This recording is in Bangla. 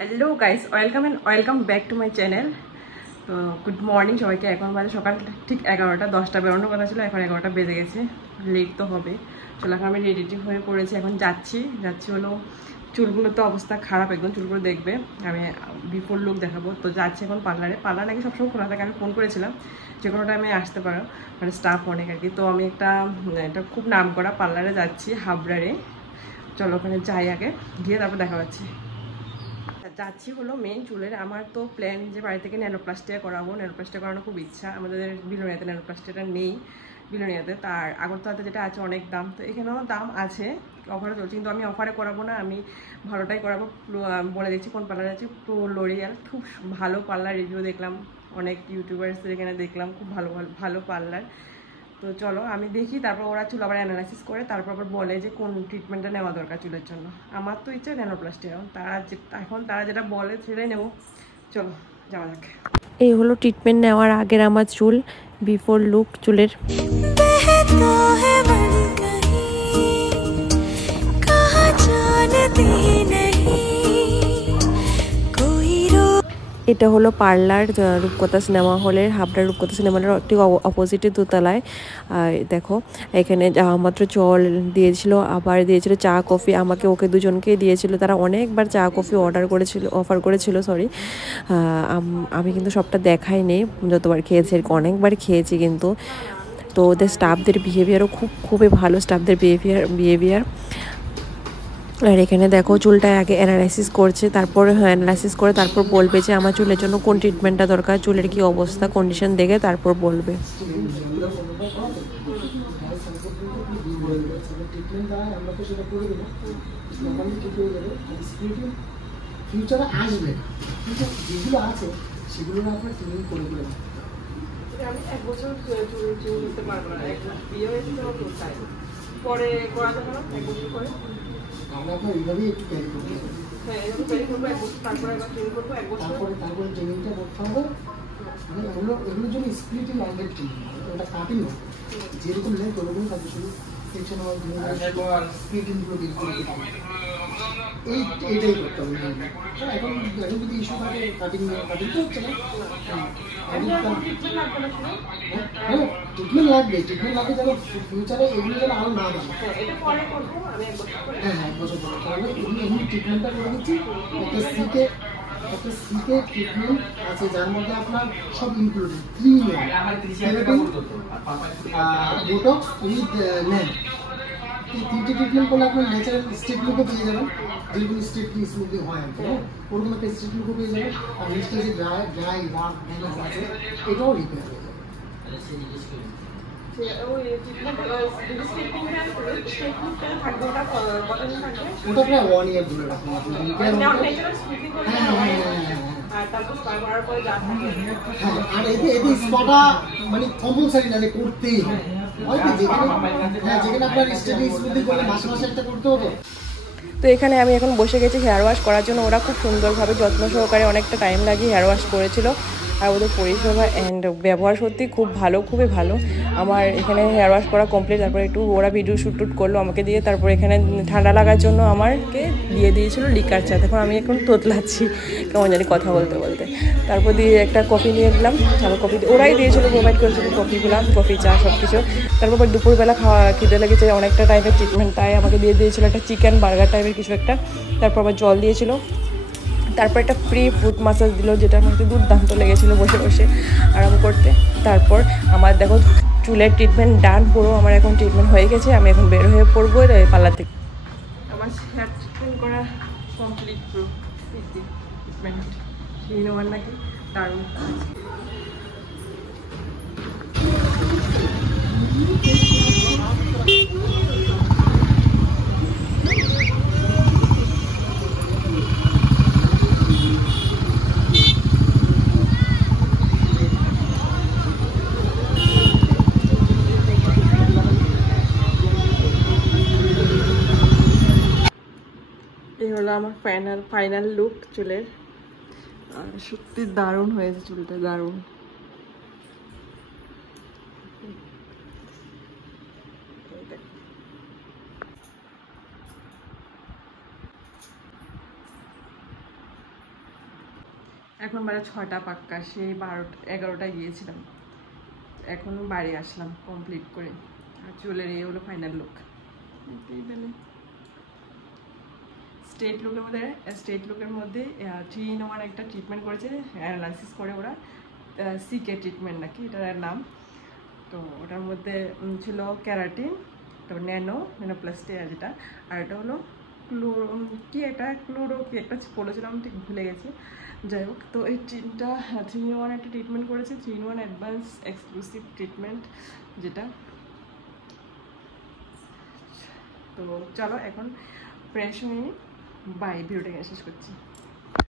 Hello guys, welcome back to my channel. তো গুড মর্নিং সবাইকে। এখন বাজে সকাল ঠিক 11টা, 10টা বেরোনোর কথা ছিল, এখন 11টা বেজে গেছে। লেট তো হবে। চলো, এখন আমি রেডি হয়ে পড়েছি, এখন যাচ্ছি হলো চুলগুলো তো অবস্থা খারাপ একদম। চুলগুলো দেখবে, আমি বিফোর লুক দেখাবো। তো যাচ্ছি এখন পার্লার নাকি সবসময় খোলা থাকে। আমি ফোন করেছিলাম যে কোনো টাইমে আসতে পারো, মানে স্টাফ অনেক আর কি। তো আমি এটা খুব নাম করা পার্লারে যাচ্ছি, হাবড়ারে। চলো ওখানে যাই, আগে গিয়ে তারপর দেখা পাচ্ছি। যাচ্ছি হলো মেন চুলের। আমার তো প্ল্যান যে বাড়ি থেকে ন্যানোপ্লাস্টিয়া করাবো। ন্যানোপ্লাস্টিয়া করানো খুব ইচ্ছা। আমাদের বিলোনিয়াতে ন্যানোপ্লাস্টিয়াটা নেই, বিলোনিয়াতে। তার আগরতলাতে যেটা আছে অনেক দাম, তো এখানেও দাম আছে, অফারে চলছে। কিন্তু আমি অফারে করাবো না, আমি ভালোটাই করাবো। বলে দিচ্ছি কোন পার্লার আছে। প্রো লরিয়াল, খুব ভালো পার্লার। রিভিউ দেখলাম অনেক ইউটিউবার্সদের, এখানে দেখলাম খুব ভালো পার্লার। তো চলো আমি দেখি, তারপর ওরা চুল আবার অ্যানালাইসিস করে, তারপর আবার বলে যে কোন ট্রিটমেন্টটা নেওয়া দরকার চুলের জন্য। আমার তো ইচ্ছা ন্যানোপ্লাস্টিয়া, তারা যেটা বলে সেটাই নেবো। চলো যাওয়া যাক। এই হলো ট্রিটমেন্ট নেওয়ার আগের আমার চুল, বিফোর লুক চুলের। এটা হলো পার্লার রূপকথা সিনেমা হলের, হাবড়া রূপকথা সিনেমা হলের ঠিক অপোজিটে দোতলায়। দেখো এখানে যাওয়া মাত্র জল দিয়েছিল, আবার দিয়েছিল চা কফি। আমাকে ওকে দুজনকেই দিয়েছিল। তারা অনেকবার চা কফি অফার করেছিল সরি। আমি কিন্তু সবটা দেখাইনি, যতবার খেয়েছি আর অনেকবার খেয়েছি কিন্তু। তো ওদের স্টাফদের বিহেভিয়ারও খুবই ভালো, স্টাফদের বিহেভিয়ার। আর এখানে দেখো চুলটা আগে অ্যানালাইসিস করছে, তারপর অ্যানালাইসিস করে তারপর বলবে যে আমার চুলের জন্য কোন ট্রিটমেন্টটা দরকার, চুলের কি অবস্থা কন্ডিশন দেখে তারপর বলবে। ফিউচারে আসবে, কিন্তু যেগুলো আছে সেগুলো আপনার ট্রেনিং করে দেবেন। আমি 1 বছর চুল নিতে পারবো না, বিয়ে হয়েছে তো তাই পরে করা যাবে না। 1 বছর পরে আমরা আপনার এইভাবেই একটু ক্যারি করতে হবে। হ্যাঁ, এরকম ক্যারি করবো 1 বছর, তারপরে আবার ট্রেনিং করবো 1 বছর, তারপরে ট্রেনিংটা করতে হবে। মানে এগুলোর জন্য স্প্লিটিং অ্যাঙ্গেল ট্রেনিং, ওটা কাটিং না, যেরকম লেন্থ ওরকম কাটবে, শুধু সেকশন ওয়াইজ স্প্লিটিংগুলো বের করে দিতে হবে। এইটাই করতে হবে। এখন যদি ইস্যু থাকে কাটিং তো হচ্ছে না। ট্রিটমেন্ট লাগবে যেন ফিউচারে এগুলো যেন আরও না দাম। হ্যাঁ 1 বছর পরে তাহলে এমনি ট্রিটমেন্টটা করে দিচ্ছি। একটা সিকে ট্রিটমেন্ট আছে যার মধ্যে আপনার সব ইনক্লুডেড, 3 বোটক্স উইথ ল্যাম্প। এই 3টে ট্রিটমেন্ট করলে আপনার ন্যাচারাল স্ট্রেট লুকও পেয়ে যাবেন, যেরকম স্ট্রেট স্মুথলি হয় আর কি। ওরকম একটা স্ট্রেট লুকও পেয়ে যাবেন। আর নেক্সট যে ড্রাই ডার্ক ড্যামেজ আছে এটাও রিপেয়ার হয়ে যাবে। ওটা প্রায় 1 ইয়ার ধরে রাখুন আপনি। আর এতে স্পাটা মানে কম্পালসারি না, করতেই হয়। যেখানে আপনার স্টেডি স্মুথলি করলে মাসে একটা করতে হতো। তো এখানে আমি এখন বসে গেছি হেয়ার ওয়াশ করার জন্য। ওরা খুব সুন্দরভাবে যত্ন সহকারে অনেকটা টাইম লাগিয়ে হেয়ার ওয়াশ করেছিল। আর ওদের পরিষেবা অ্যান্ড ব্যবহার সত্যি খুবই ভালো। আমার এখানে হেয়ার ওয়াশ করা কমপ্লিট। তারপরে একটু ওরা ভিডিও শ্যুট করলো আমাকে দিয়ে। তারপর এখানে ঠান্ডা লাগার জন্য আমাকে দিয়ে দিয়েছিল লিকার চা। তখন আমি এখন তোতলাচ্ছি কেমন জানি কথা বলতে। তারপর দিয়ে একটা কফি নিয়ে দিলাম। তারপর কফি ওরাই দিয়েছিলো, প্রোভাইড করেছিল কফি চা সব কিছু। তারপর দুপুরবেলা খিদে লেগেছে, অনেকটা টাইপের ট্রিটমেন্ট, তাই আমাকে দিয়ে দিয়েছিলো একটা চিকেন বার্গার টাইপের কিছু একটা। তারপর আবার জল দিয়েছিল। তারপর একটা ফ্রি ফুড মাসাজ দিল, যেটা আমাকে দুর্দান্ত লেগেছিলো বসে আরাম করতে। তারপর আমার দেখো চুলের ট্রিটমেন্ট ডান, পুরো আমার এখন ট্রিটমেন্ট হয়ে গেছে। আমি এখন বের হয়ে পড়বো পার্লার থেকে। আমার হেয়ার ট্রিটমেন্ট করা কমপ্লিট, পুরো ট্রিটমেন্ট নেওয়ার নাকি দারুণ। এই হলো আমার ফাইনাল লুক চুলের। আর সত্যি দারুণ হয়েছে চুলটা, দারুণ। এখন বাজে 6টা পাক্কা, সেই 11টায় গিয়েছিলাম, এখন বাড়ি আসলাম কমপ্লিট করে। আর চুলের এই হলো ফাইনাল লুক। স্ট্রেট লুকের মধ্যে 3-in-1 একটা ট্রিটমেন্ট করেছে, অ্যানালাইসিস করে ওরা, সিকে ট্রিটমেন্ট নাকি এটার নাম। তো ওটার মধ্যে ছিল ক্যারাটিন, তারপর ন্যানোপ্লাস্টিয়া যেটা, আর এটা হলো ক্লোরো কি একটা বলেছিলাম, ঠিক ভুলে গেছি। যাই হোক, তো এই 3-in-1 একটা ট্রিটমেন্ট করেছে, 3-in-1 অ্যাডভান্স এক্সক্লুসিভ ট্রিটমেন্ট যেটা। তো চলো এখন ফ্রেশ হয়ে বাই, ভিডিওটা শেষ করছি।